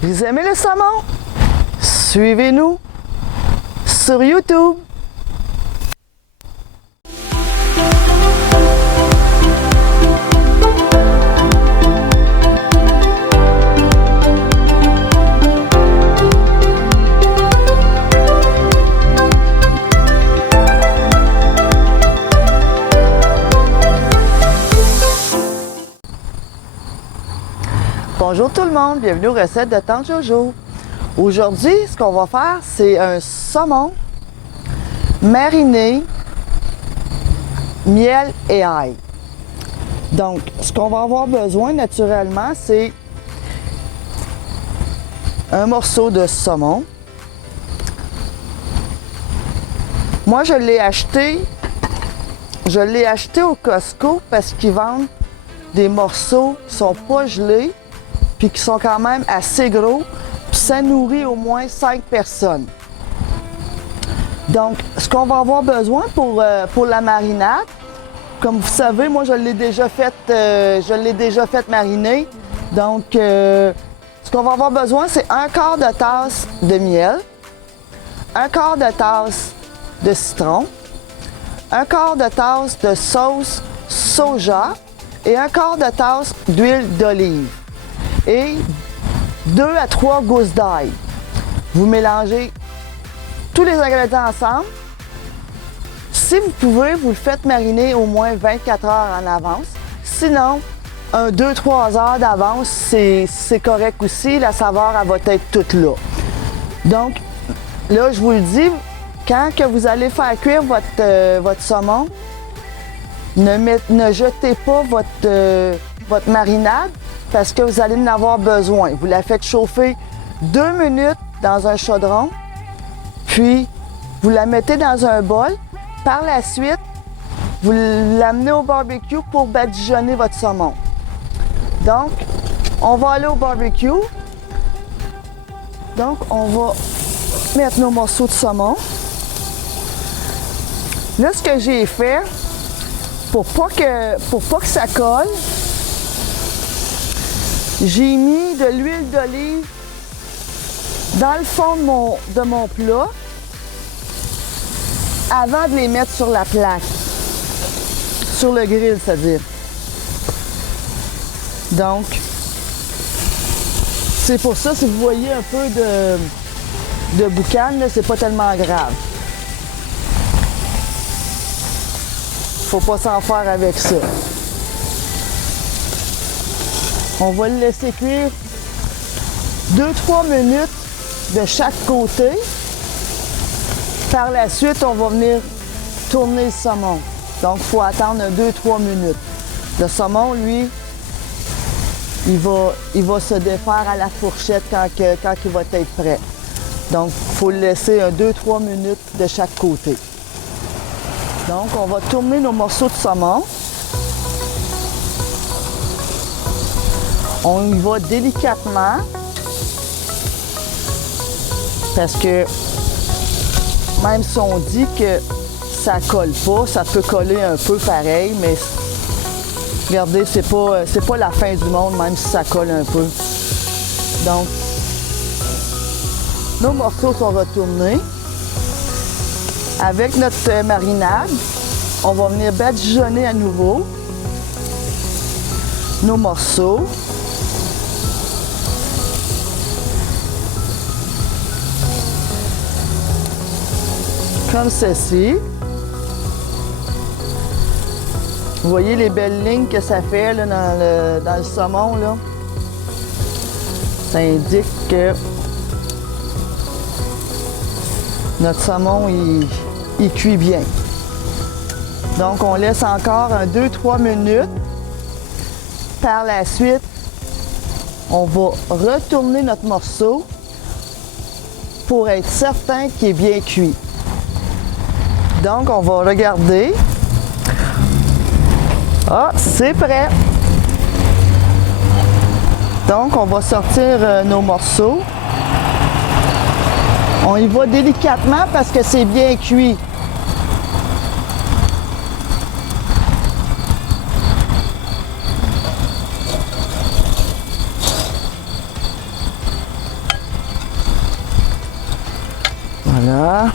Vous aimez le saumon? Suivez-nous sur YouTube. Bonjour tout le monde, bienvenue aux recettes de Tante Jojo. Aujourd'hui, ce qu'on va faire, c'est un saumon mariné, miel et ail. Donc, ce qu'on va avoir besoin naturellement, c'est un morceau de saumon. Moi, je l'ai acheté au Costco parce qu'ils vendent des morceaux qui ne sont pas gelés puis qui sont quand même assez gros, puis ça nourrit au moins 5 personnes. Donc, ce qu'on va avoir besoin pour la marinade, comme vous savez, moi je l'ai déjà fait mariner. Donc, ce qu'on va avoir besoin, c'est un quart de tasse de miel, un quart de tasse de citron, un quart de tasse de sauce soja et un quart de tasse d'huile d'olive. Et 2 à 3 gousses d'ail. Vous mélangez tous les ingrédients ensemble. Si vous pouvez, vous le faites mariner au moins 24 heures en avance. Sinon, 2-3 heures d'avance, c'est correct aussi. La saveur, elle va être toute là. Donc, là, je vous le dis, quand que vous allez faire cuire votre saumon, ne jetez pas votre marinade, parce que vous allez en avoir besoin. Vous la faites chauffer 2 minutes dans un chaudron, puis vous la mettez dans un bol. Par la suite, vous l'amenez au barbecue pour badigeonner votre saumon. Donc, on va aller au barbecue. Donc, on va mettre nos morceaux de saumon. Là, ce que j'ai fait, pour pas que ça colle, j'ai mis de l'huile d'olive dans le fond de mon plat avant de les mettre sur la plaque, sur le grill, c'est-à-dire. Donc, c'est pour ça, si vous voyez un peu de boucan, c'est pas tellement grave. Faut pas s'en faire avec ça. On va le laisser cuire 2-3 minutes de chaque côté. Par la suite, on va venir tourner le saumon. Donc, il faut attendre 2-3 minutes. Le saumon, lui, il va se défaire à la fourchette quand il va être prêt. Donc, il faut le laisser 2-3 minutes de chaque côté. Donc, on va tourner nos morceaux de saumon. On y va délicatement parce que même si on dit que ça colle pas, ça peut coller un peu pareil, mais regardez, c'est pas la fin du monde même si ça colle un peu. Donc, nos morceaux sont retournés. Avec notre marinade, on va venir badigeonner à nouveau nos morceaux. Comme ceci. Vous voyez les belles lignes que ça fait là, dans le saumon, là. Ça indique que notre saumon, il cuit bien. Donc, on laisse encore 2-3 minutes. Par la suite, on va retourner notre morceau pour être certain qu'il est bien cuit. Donc, on va regarder. Ah, c'est prêt! Donc, on va sortir nos morceaux. On y va délicatement parce que c'est bien cuit. Voilà.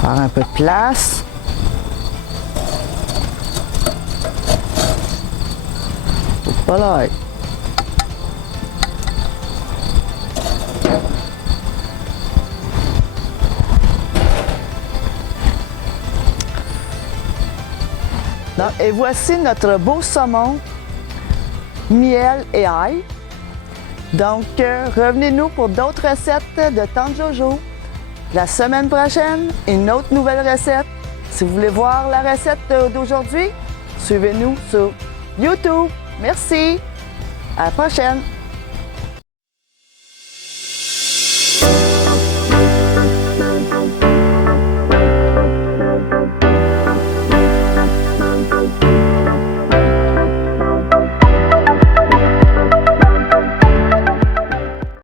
Faire un peu de place. Voilà. Et voici notre beau saumon, miel et ail. Donc, revenez-nous pour d'autres recettes de Tante Jojo. La semaine prochaine, une autre nouvelle recette. Si vous voulez voir la recette d'aujourd'hui, suivez-nous sur YouTube. Merci. À la prochaine.